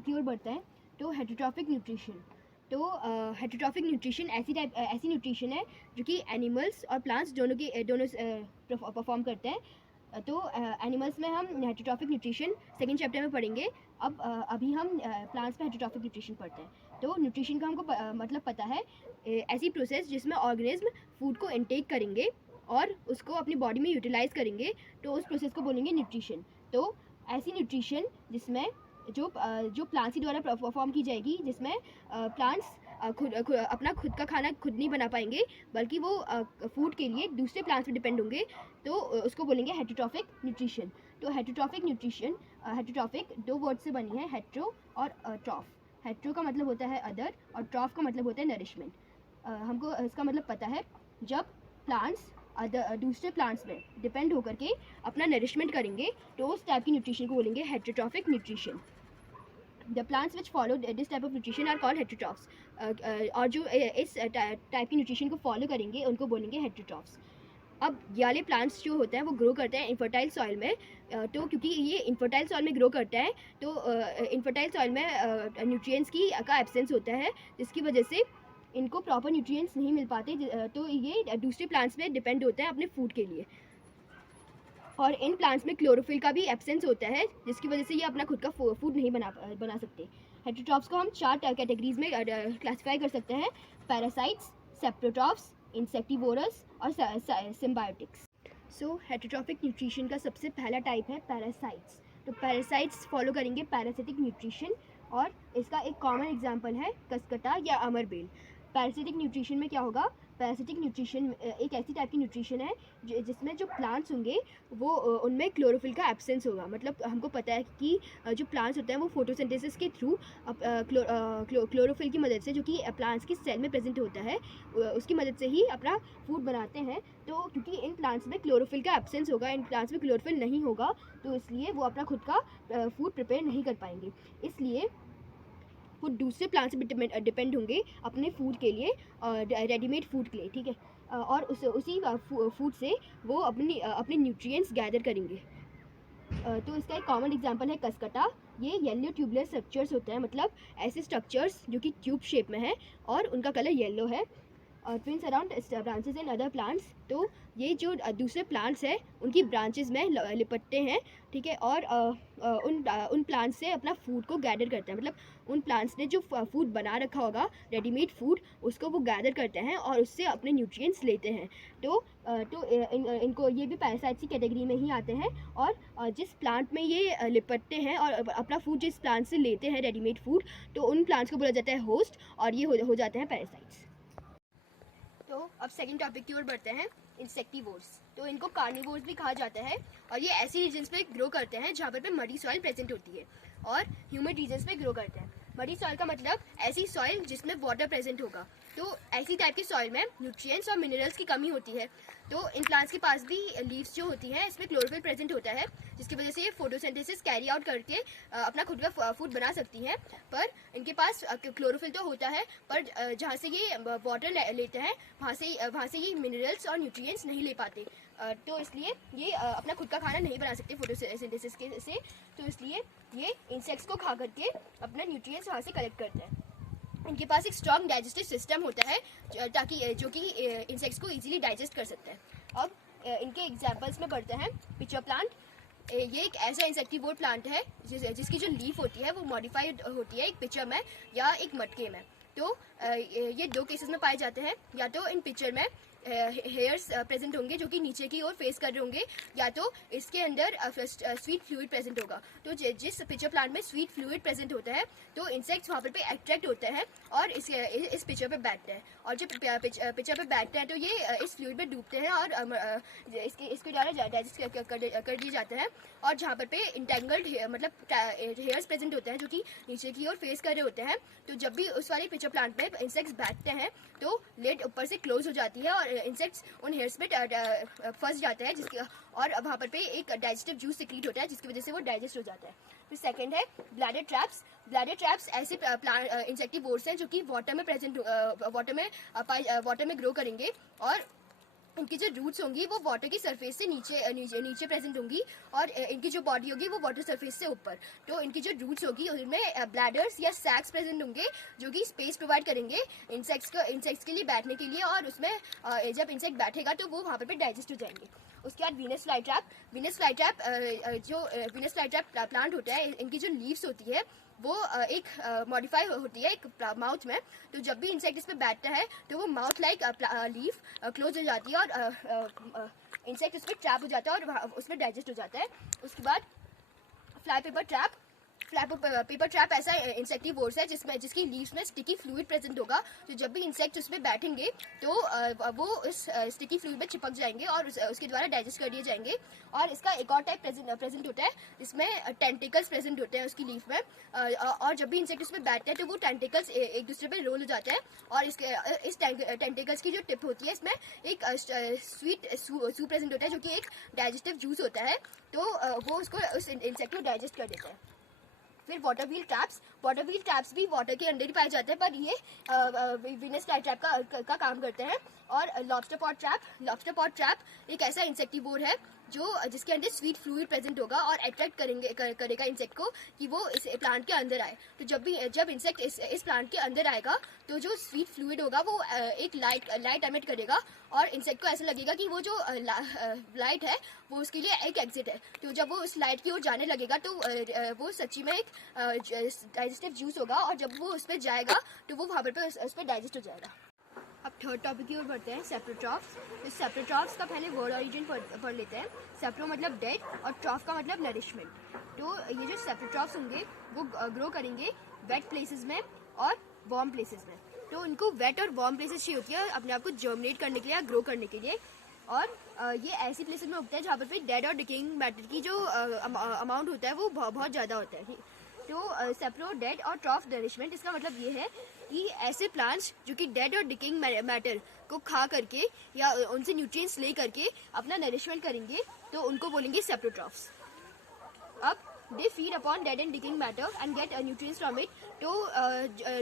Topic की ओर बढ़ते हैं। तो हेटेरोट्रॉफिक न्यूट्रिशन। तो हेटेरोट्रॉफिक न्यूट्रिशन ऐसी न्यूट्रिशन है जो कि एनिमल्स और प्लांट्स दोनों परफॉर्म करते हैं। तो एनिमल्स में हम हेटेरोट्रॉफिक न्यूट्रिशन सेकंड चैप्टर में पढ़ेंगे। अभी हम प्लांट्स में हेटेरोट्रॉफिक न्यूट्रिशन पढ़ते हैं। तो न्यूट्रिशन का हमको मतलब पता है, ऐसी प्रोसेस जिसमें ऑर्गेनिज्म फूड को इनटेक करेंगे और उसको अपनी बॉडी में यूटिलाइज करेंगे, तो उस प्रोसेस को बोलेंगे न्यूट्रिशन। तो ऐसी न्यूट्रिशन जिसमें जो प्लांट्स के द्वारा परफॉर्म की जाएगी, जिसमें प्लांट्स अपना खुद का खाना खुद नहीं बना पाएंगे, बल्कि वो फूड के लिए दूसरे प्लांट्स पे डिपेंड होंगे, तो उसको बोलेंगे हेटेरोट्रॉफिक न्यूट्रिशन। तो हेटेरोट्रॉफिक न्यूट्रिशन, हेटेरोट्रॉफिक दो वर्ड से बनी है, हेट्रो और ट्रॉफ। हेट्रो का मतलब होता है अदर और ट्रॉफ का मतलब होता है नरिशमेंट। हमको इसका मतलब पता है, जब प्लांट्स दूसरे प्लांट्स में डिपेंड होकर के अपना नरिशमेंट करेंगे, तो उस टाइप की न्यूट्रिशन को बोलेंगे heterotrophic nutrition. The plants which follow this type of nutrition are called heterotrophs. और जो इस टाइप की न्यूट्रिशन को फॉलो करेंगे उनको बोलेंगे हेटेरोट्रॉफ्स। अब ये वाले प्लांट्स जो होते हैं वो ग्रो करते हैं इनफर्टाइल सॉइल में। तो क्योंकि ये इनफर्टाइल सॉइल में ग्रो करते हैं, तो इनफर्टाइल सॉइल में न्यूट्रिएंट्स का एब्सेंस होता है, जिसकी वजह से इनको प्रॉपर न्यूट्रिएंट्स नहीं मिल पाते। तो ये दूसरे प्लांट्स में डिपेंड होते हैं अपने फूड के लिए। और इन प्लांट्स में क्लोरोफिल का भी एब्सेंस होता है, जिसकी वजह से ये अपना खुद का फूड नहीं बना सकते। हेटेरोट्रॉफ्स को हम 4 कैटेगरीज में क्लासिफाई कर सकते हैं: पैरासाइट्स, सेप्रोट्रॉफ्स, इंसेक्टिवोरस और सिम्बायोटिक्स। सो हेटेरोट्रॉफिक न्यूट्रिशन का सबसे पहला टाइप है पैरासाइट्स। तो पैरासाइट्स फॉलो करेंगे पैरासिटिक न्यूट्रिशन, और इसका एक कॉमन एग्जांपल है कसकटा या अमरबेल। पैरासिटिक न्यूट्रिशन में क्या होगा? पैरासिटिक न्यूट्रिशन एक ऐसी टाइप की न्यूट्रिशन है जिसमें जो प्लांट्स होंगे वो उनमें क्लोरोफिल का एब्सेंस होगा। मतलब हमको पता है कि जो प्लांट्स होते हैं वो फोटोसिंथेसिस के थ्रू क्लोरोफिल की मदद से, जो कि प्लांट्स की सेल में प्रेजेंट होता है, उसकी मदद से ही अपना फूड बनाते हैं। तो क्योंकि इन प्लांट्स में क्लोरोफिल का एब्सेंस होगा, इन प्लांट्स में क्लोरोफिल नहीं होगा, तो इसलिए वो अपना खुद का फूड प्रिपेयर नहीं कर पाएंगे। इसलिए वो दूसरे प्लांट से डिपेंड होंगे अपने फूड के लिए, रेडीमेड फूड के लिए, ठीक है। और उसी फूड से वो अपने न्यूट्रिएंट्स गैदर करेंगे। तो इसका एक कॉमन एग्जांपल है कसकटा। ये येलो ट्यूबुलर स्ट्रक्चर्स होते हैं, मतलब ऐसे स्ट्रक्चर्स जो कि ट्यूब शेप में है और उनका कलर येलो है। Twins around branches in other plants. तो ये जो दूसरे प्लांट्स हैं उनकी ब्रांचेस में लिपटते हैं, ठीक है, और उन प्लांट्स से अपना फूड को गैदर करते हैं। मतलब उन प्लांट्स ने जो फूड बना रखा होगा, रेडीमेड फूड, उसको वो गैदर करते हैं और उससे अपने न्यूट्रिएंट्स लेते हैं। तो इनको ये भी पैरासाइट्स की कैटेगरी में ही आते हैं। और जिस प्लांट में ये लिपटते हैं और अपना फूड जिस प्लांट से लेते हैं, रेडीमेड फूड, तो उन प्लांट्स को बोला जाता है होस्ट, और ये हो जाते हैं पैरासाइट्स। तो अब सेकंड टॉपिक की ओर बढ़ते हैं, इंसेक्टिवोर्स। तो इनको कार्निवोर्स भी कहा जाता है, और ये ऐसी रीजन्स पे ग्रो करते हैं जहाँ पर मडी सॉइल प्रेजेंट होती है, और ह्यूमिड रीजन्स पे ग्रो करते हैं। मडी सॉइल का मतलब ऐसी सॉइल जिसमें वाटर प्रेजेंट होगा। तो ऐसी टाइप की सॉइल में न्यूट्रिएंट्स और मिनरल्स की कमी होती है। तो इन प्लांट्स के पास भी लीव्स जो होती हैं, इसमें क्लोरोफिल प्रेजेंट होता है, जिसकी वजह से ये फोटोसिंथेसिस कैरी आउट करके अपना खुद का फूड बना सकती हैं। पर इनके पास क्लोरोफिल तो होता है, पर जहाँ से ये वाटर लेते हैं वहाँ से ये मिनरल्स और न्यूट्रिएंट्स नहीं ले पाते। तो इसलिए ये अपना खुद का खाना नहीं बना सकते फोटोसिंथेसिस से। तो इसलिए ये इंसेक्ट्स को खा करके अपना न्यूट्रिएंट्स वहाँ से कलेक्ट करते हैं। इनके पास एक स्ट्रॉन्ग डाइजेस्टिव सिस्टम होता है, ताकि जो कि इंसेक्ट्स को इजीली डाइजेस्ट कर सकता है। अब इनके एग्जांपल्स में बढ़ते हैं। पिचर प्लांट, ये एक ऐसा इंसेक्टिवोर प्लांट है जिसकी जो लीफ होती है वो मॉडिफाइड होती है एक पिचर में या एक मटके में। तो ये 2 केसेस में पाए जाते हैं। या तो इन पिचर में हेयर्स प्रेजेंट होंगे जो कि नीचे की ओर फेस कर रहे होंगे, या तो इसके अंदर स्वीट फ्लूइड प्रेजेंट होगा। तो जिस पिचर प्लांट में स्वीट फ्लूइड प्रेजेंट होता है, तो इंसेक्ट्स वहाँ पे अट्रैक्ट होते हैं और इस पिचर पे बैठते हैं। और जब पिचर पे बैठते हैं तो ये इस फ्लूइड में डूबते हैं और इसके द्वारा डाइजेस्ट कर दिए जाते हैं। और जहाँ पे इंटेंगल्ड मतलब हेयर्स प्रेजेंट होते हैं जो कि नीचे की ओर फेस कर रहे होते हैं, तो जब भी उस वाले पिचर प्लांट में इंसेक्ट्स बैठते हैं तो लिड ऊपर से क्लोज हो जाती है और इंसेक्ट्स उन हेयर्स पे फंस जाते हैं, जिसके और वहाँ पर एक डाइजेस्टिव जूस सिक्रीट होता है, जिसकी वजह से वो डाइजेस्ट हो जाता है। फिर सेकंड है ब्लैडर ट्रैप्स। ब्लैडर ट्रैप्स ऐसे इंसेक्टिवोर्स हैं जो कि वाटर में ग्रो करेंगे, और इनकी जो रूट्स होंगी वो वाटर की सरफेस से नीचे प्रेजेंट होंगी, और इनकी जो बॉडी होगी वो वाटर सरफेस से ऊपर। तो इनकी जो रूट्स होगी उनमें ब्लैडर्स या सैक्स प्रेजेंट होंगे जो कि स्पेस प्रोवाइड करेंगे इंसेक्ट्स के लिए बैठने के लिए, और उसमें जब इंसेक्ट बैठेगा तो वो वहाँ पर डाइजेस्ट हो जाएंगे। उसके बाद वीनस फ्लाईट्रैप जो वीनस फ्लाईट्रैप प्लांट होता है, इनकी जो लीव्स होती है वो एक मॉडिफाई होती है एक माउथ में। तो जब भी इंसेक्ट इस पर बैठता है तो वो माउथ लाइक लीफ क्लोज हो जाती है और इंसेक्ट उस पर ट्रैप हो जाता है और उसमें डाइजेस्ट हो जाता है। उसके बाद फ्लाई पेपर ट्रैप ऐसा इंसेक्टिवोर्स है जिसकी लीव्स में स्टिकी फ्लूइड प्रेजेंट होगा। तो जब भी इंसेक्ट उसमें बैठेंगे तो वो उस स्टिकी फ्लूइड में चिपक जाएंगे और उसके द्वारा डाइजेस्ट कर दिए जाएंगे। और इसका एक और टाइप प्रेजेंट होता है जिसमें टेंटिकल्स प्रेजेंट होते हैं उसकी लीफ में, और जब भी इंसेक्ट उसमें बैठते हैं तो वो टेंटिकल्स एक दूसरे पे रोल हो जाते हैं, और इस टेंटिकल्स की जो टिप होती है इसमें एक स्वीट सू प्रेजेंट होता है जो कि एक डाइजेस्टिव जूस होता है। तो वो उसको उस इंसेक्ट को डाइजेस्ट कर देता है। फिर वाटर व्हील ट्रैप्स भी वाटर के अंदर ही पाए जाते हैं, पर ये वीनस फ्लाईट्रैप का काम करते हैं। और लॉबस्टर पॉट ट्रैप एक ऐसा इंसेक्टिवोर है जिसके अंदर स्वीट फ्लूइड प्रेजेंट होगा और अट्रैक्ट करेगा इंसेक्ट को कि वो इस प्लांट के अंदर आए। तो जब इंसेक्ट इस प्लांट के अंदर आएगा तो जो स्वीट फ्लूइड होगा वो एक लाइट एमिट करेगा, और इंसेक्ट को ऐसा लगेगा कि वो जो लाइट है वो उसके लिए एक एग्जिट है। तो जब वो उस लाइट की ओर जाने लगेगा तो वो सच्ची में एक डाइजेस्टिव जूस होगा, और जब वो उस पर जाएगा तो वो वहाँ पर उस पर डाइजेस्ट हो जाएगा। अब थर्ड टॉपिक की ओर बढ़ते हैं, सेप्रोट्रॉफ्स। तो सेप्रोट्रॉफ्स का पहले वर्ड ऑरिजिन पढ़ लेते हैं। सेप्रो मतलब डेड और ट्रॉफ का मतलब नरिशमेंट। तो ये जो सेप्रोट्रॉफ्स होंगे वो ग्रो करेंगे वेट प्लेसेस में और वार्म प्लेसेस में। तो उनको वेट और वार्म प्लेसेस चाहिए होती है अपने आप को जर्मिनेट करने के लिए या ग्रो करने के लिए, और ये ऐसी प्लेसेस में उगता है जहाँ पर डेड और डिकेइंग मैटर की जो अमाउंट होता है वो बहुत ज़्यादा होता है। तो सेप्रो डेड और ट्रॉफ नरिशमेंट, इसका मतलब ये है कि ऐसे प्लांट्स जो कि डेड और डिकेइंग मैटर को खा करके या उनसे न्यूट्रिएंट्स ले करके अपना नरिशमेंट करेंगे तो उनको बोलेंगे सेप्रोट्रॉफ्स। अब they feed upon dead and decaying matter and get nutrients from it. तो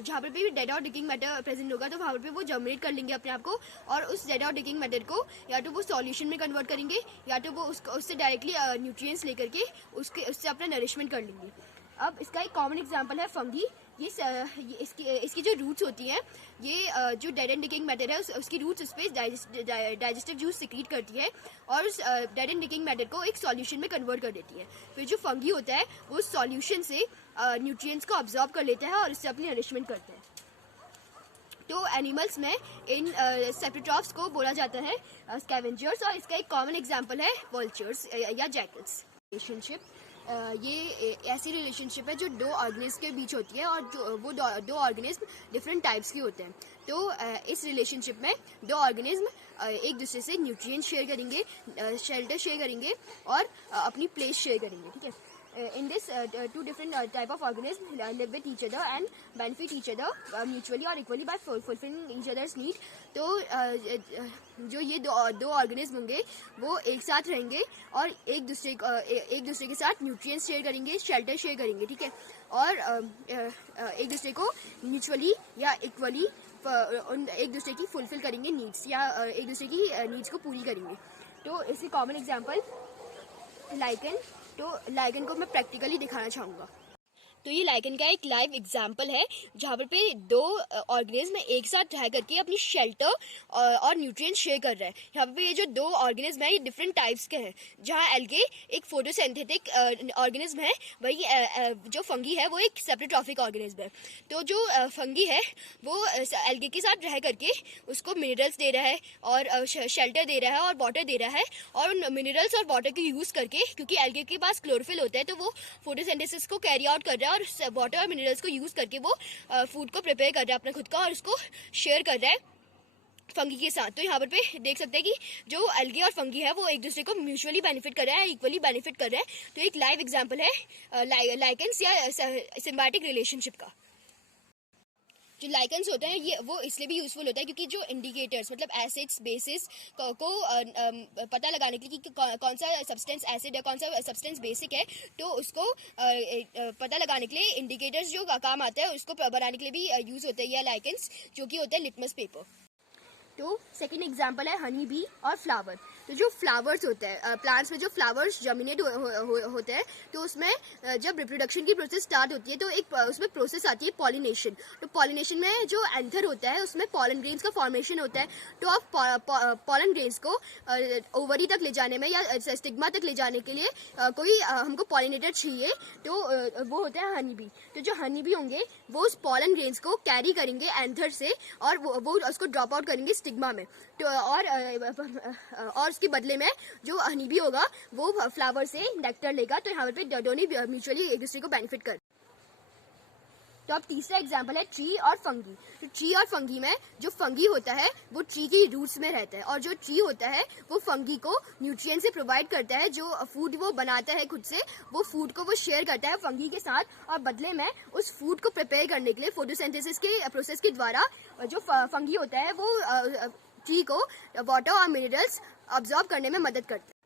जहाँ पर भी डेड और डिकिंग मैटर प्रेजेंट होगा तो वहाँ पर वो जर्मिनेट कर लेंगे अपने आप को, और उस डेड और डिकिंग मैटर को या तो वो सॉल्यूशन में कन्वर्ट करेंगे या तो वो उससे डायरेक्टली न्यूट्रिएंट्स लेकर के उससे अपना नरिशमेंट कर लेंगे। अब इसका एक कॉमन एग्जांपल है फंगी। इसकी जो रूट्स होती हैं, ये जो डेड एंड डिकिंग मैटर है उसकी रूट्स उस पर डाइजेस्टिव जूस सिक्रीट करती है और उस डेड एंड डिकिंग मैटर को एक सॉल्यूशन में कन्वर्ट कर देती है। फिर जो फंगी होता है वो सॉल्यूशन से न्यूट्रिएंट्स को अब्जॉर्ब कर लेता है और उससे अपनी नरिशमेंट करता है। तो एनिमल्स में इन सेप्रोट्रॉफ्स को बोला जाता है स्कैवेंजर्स, और इसका एक कॉमन एग्जांपल है वल्चर्स या जैकल्स। रिलेशनशिप, ये ऐसी रिलेशनशिप है जो दो ऑर्गेनिज्म के बीच होती है, और जो वो दो ऑर्गेनिज्म डिफरेंट टाइप्स की होते हैं। तो इस रिलेशनशिप में दो ऑर्गेनिज्म एक दूसरे से न्यूट्रिएंट्स शेयर करेंगे, शेल्टर शेयर करेंगे और अपनी प्लेस शेयर करेंगे। ठीक है, in this two different type of organisms live with each other and benefit each other mutually or equally by fulfilling each other's need। तो जो ये दो ऑर्गेनिज्म होंगे वो एक साथ रहेंगे और एक दूसरे के साथ न्यूट्रिएंट्स शेयर करेंगे, शेल्टर शेयर करेंगे। ठीक है, और एक दूसरे को म्यूचुअली या इक्वली एक दूसरे की फुलफिल करेंगे नीड्स, या एक दूसरे की नीड्स को पूरी करेंगे। तो इसकी कॉमन एग्जांपल लाइकन। तो लाइकन को मैं प्रैक्टिकली दिखाना चाहूँगा। तो ये लाइकन का एक लाइव एग्जाम्पल है जहाँ पे दो ऑर्गेनिज्म एक साथ रह करके अपनी शेल्टर और न्यूट्रिएंट्स शेयर कर रहे हैं। यहाँ पे ये जो दो ऑर्गेनिज्म हैं ये डिफरेंट टाइप्स के हैं। जहाँ एल्गे एक फोटोसिंथेटिक ऑर्गेनिज्म है, वही जो फंगी है वो एक सेप्रोट्रॉफिक ऑर्गेनिज्म है। तो जो फंगी है वो एल्गे के साथ रह करके उसको मिनरल्स दे रहा है और शेल्टर दे रहा है और वाटर दे रहा है, और उन मिनरल्स और वाटर को यूज़ करके, क्योंकि एल्गे के पास क्लोरोफिल होता है तो वो फोटोसिंथेसिस को कैरी आउट कर रहा है और वाटर और मिनरल्स को यूज करके वो फूड को प्रिपेयर कर रहा है अपने खुद का, और उसको शेयर कर रहा है फंगी के साथ। तो यहाँ पर देख सकते हैं कि जो एल्गे और फंगी है वो एक दूसरे को म्यूचुअली बेनिफिट कर रहा है, इक्वली बेनिफिट कर रहा है। तो एक लाइव एग्जांपल है लाइकेंस या सिम्बायोटिक रिलेशनशिप का। जो लाइकेंस होते हैं ये वो इसलिए भी यूज़फुल होता है क्योंकि जो इंडिकेटर्स मतलब एसिड्स बेसिस को पता लगाने के लिए कि कौन सा सब्सटेंस एसिड है, कौन सा सब्सटेंस बेसिक है, तो उसको पता लगाने के लिए इंडिकेटर्स जो काम आता है उसको बनाने के लिए भी यूज़ होते हैं यह लाइकेंस, जो कि होता है लिटमस पेपर। तो सेकंड एग्जांपल है हनी बी और फ्लावर। तो जो फ्लावर्स होते हैं प्लांट्स में, जो फ्लावर्स जर्मिनेट होते हैं, तो उसमें जब रिप्रोडक्शन की प्रोसेस स्टार्ट होती है तो एक उसमें प्रोसेस आती है पॉलिनेशन। तो पॉलिनेशन में जो एंथर होता है उसमें पॉलन ग्रेन्स का फॉर्मेशन होता है। तो आप पॉलन ग्रेन्स को ओवरी तक ले जाने में या स्टिग्मा तक ले जाने के लिए कोई हमको पॉलिनेटर चाहिए, तो वो होता है हनी बी। तो जो हनी बी होंगे वो उस पॉलन ग्रेन्स को कैरी करेंगे एंथर से और वो उसको ड्रॉप आउट करेंगे स्टिग्मा में। तो और उसके बदले में जो हनी बी होगा वो फ्लावर से नेक्टर लेगा। तो यहाँ पे दोनों म्यूचुअली एक दूसरे को बेनिफिट कर। तो अब तीसरा एग्जाम्पल है ट्री और फंगी। तो ट्री और फंगी में जो फंगी होता है वो ट्री की रूट्स में रहता है, और जो ट्री होता है वो फंगी को न्यूट्रिएंट से प्रोवाइड करता है। जो फूड वो बनाता है खुद से, वो फूड को वो शेयर करता है फंगी के साथ, और बदले में उस फूड को प्रिपेयर करने के लिए फोटोसिंथेसिस के प्रोसेस के द्वारा जो फंगी होता है वो ट्री को वाटर और मिनरल्स अब्जॉर्ब करने में मदद करता है।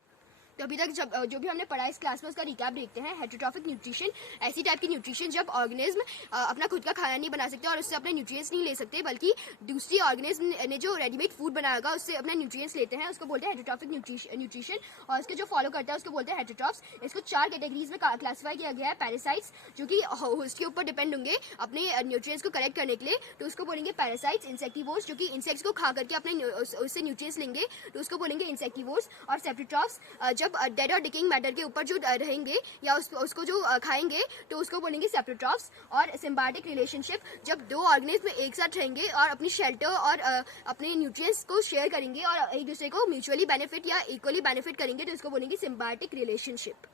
तो अभी तक जो भी हमने पढ़ा इस क्लास में उसका रिकैप देखते हैं। हेटेरोट्रॉफिक न्यूट्रिशन ऐसी टाइप की न्यूट्रिशन जब ऑर्गेनिज्म अपना खुद का खाना नहीं बना सकते और उससे अपने न्यूट्रिएंट्स नहीं ले सकते, बल्कि दूसरी ऑर्गेनिज्म ने जो रेडीमेड फूड बनाया होगा उससे अपने न्यूट्रिएंट्स लेते हैं, उसको बोलते हैं हेटेरोट्रॉफिक न्यूट्रिशन। और इसके जो फॉलो करता है उसको बोलते हैं हेटेरोट्रॉफ्स। इसको 4 कैटेगरीज में क्लासीफाई किया गया है। पैरासाइट्स, जो कि उसके ऊपर डिपेंड होंगे अपने न्यूट्रिएंट्स को कलेक्ट करने के लिए, तो उसको बोलेंगे पैरासाइट्स। इंसेक्टिवोर्स, जो कि इंसेक्ट्स को खा करके अपने उससे न्यूट्रिएंट्स लेंगे, तो उसको बोलेंगे इंसेक्टिवोर्स। और सेप्रोट्रॉफ्स, जब डेड और डिकेइंग मैटर के ऊपर जो रहेंगे या उसको जो खाएंगे, तो उसको बोलेंगे सेप्रोट्रॉफ्स। और सिम्बायोटिक रिलेशनशिप, जब 2 ऑर्गेनिज्म एक साथ रहेंगे और अपनी शेल्टर और अपने न्यूट्रिएंट्स को शेयर करेंगे और एक दूसरे को म्यूचुअली बेनिफिट या इक्वली बेनिफिट करेंगे, तो इसको बोलेंगे सिम्बायोटिक रिलेशनशिप।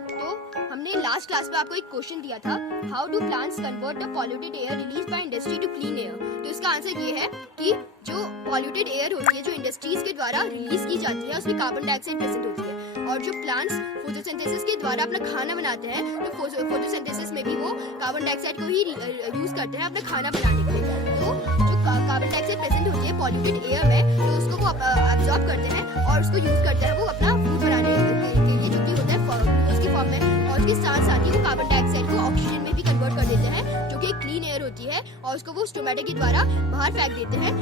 तो हमने लास्ट क्लास में आपको एक क्वेश्चन दिया था, how do plants convert the polluted air release by industry to clean air. तो इसका आंसर ये है कि जो पॉल्यूटेड एयर होती है, जो इंडस्ट्रीज के द्वारा रिलीज की जाती है, उसमें कार्बन डाइऑक्साइड प्रेजेंट होती है। और जो प्लांट्स फोटोसिंथेसिस के द्वारा अपना खाना बनाते हैं, तो फोटोसिंथेसिस में भी वो कार्बन डाइऑक्साइड को ही यूज करते हैं अपना खाना बनाने के लिए। तो जो कार्बन डाइऑक्साइड प्रेजेंट होती है पॉल्यूटेड एयर में, तो उसको वो एब्जॉर्ब करते हैं और उसको यूज करते हैं वो अपना फूड बनाने के लिए, जो कि होता है ग्लूकोज की फॉर्म में। और उसके साथ साथ ही वो कार्बन डाइऑक्साइड को ऑक्सीजन में भी कन्वर्ट कर देते हैं, जो कि एक क्लीन एयर होती है, और उसको वो स्टोमेटा के द्वारा बाहर फेंक देते हैं।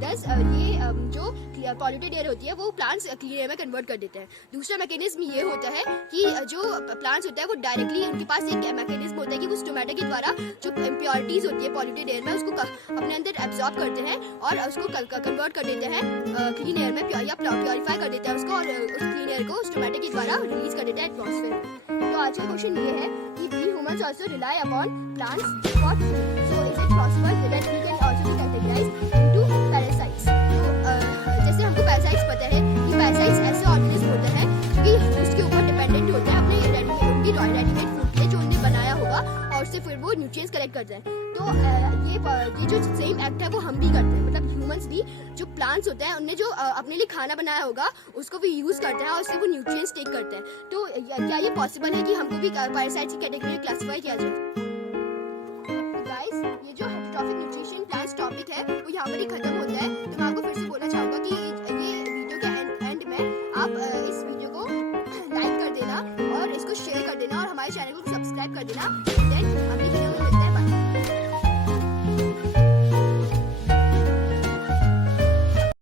दस ये जो पॉल्यूटेड एयर होती है वो प्लांट्स क्लीन एयर में कन्वर्ट कर देते हैं। दूसरा मैकेनिज्म ये होता है कि जो प्लांट्स होता है वो डायरेक्टली, उनके पास एक मैकेनिज्म होता है कि वो स्टोमेटा के द्वारा जो इम्प्योरिटीज होती है पॉल्यूटेड एयर में, उसको अपने अंदर एब्जॉर्ब करते हैं और उसको कन्वर्ट कर देते हैं क्लीन एयर में, या प्योरीफाई कर देते हैं उसको, और उस क्लीन एयर को स्टोमेटा के द्वारा रिलीज कर देते हैं एटमॉस्फेयर में। तो आज का क्वेश्चन ये है कि we humans also rely upon plants for food, so is it possible that we can also be categorised into parasites. तो जैसे हमको पैरासाइट्स पता है कि पैरासाइट्स ऐसे ऑर्गेनिज्म होते हैं कि उसके ऊपर डिपेंडेंट होते हैं अपने रेडीमेड फूड के लिए जो उन्हें बनाया होगा, और उससे फिर वो न्यूट्रिएंट्स कलेक्ट करते हैं। तो ये जो सेम एक्ट है वो हम भी करते हैं, मतलब ह्यूमंस भी, जो प्लांट्स होते हैं उनने जो अपने लिए खाना बनाया होगा उसको भी यूज करते हैं और उससे वो न्यूट्रिएंट्स टेक करते हैं। तो क्या ये पॉसिबल है कि हमको भी पैरासाइट्स की कैटेगरी में क्लासिफाई किया जाए? गाइस, ये जो हेटेरोट्रॉफिक न्यूट्रिशन प्लांट्स टॉपिक है वो यहाँ पर ही खत्म होता है। तो मैं आपको फिर से बोलना चाहूँगा कि ये वीडियो के एंड में आप इस वीडियो को लाइक कर देना और इसको शेयर कर देना और हमारे चैनल को सब्सक्राइब कर देना। देन अगली वीडियो में मिलते हैं।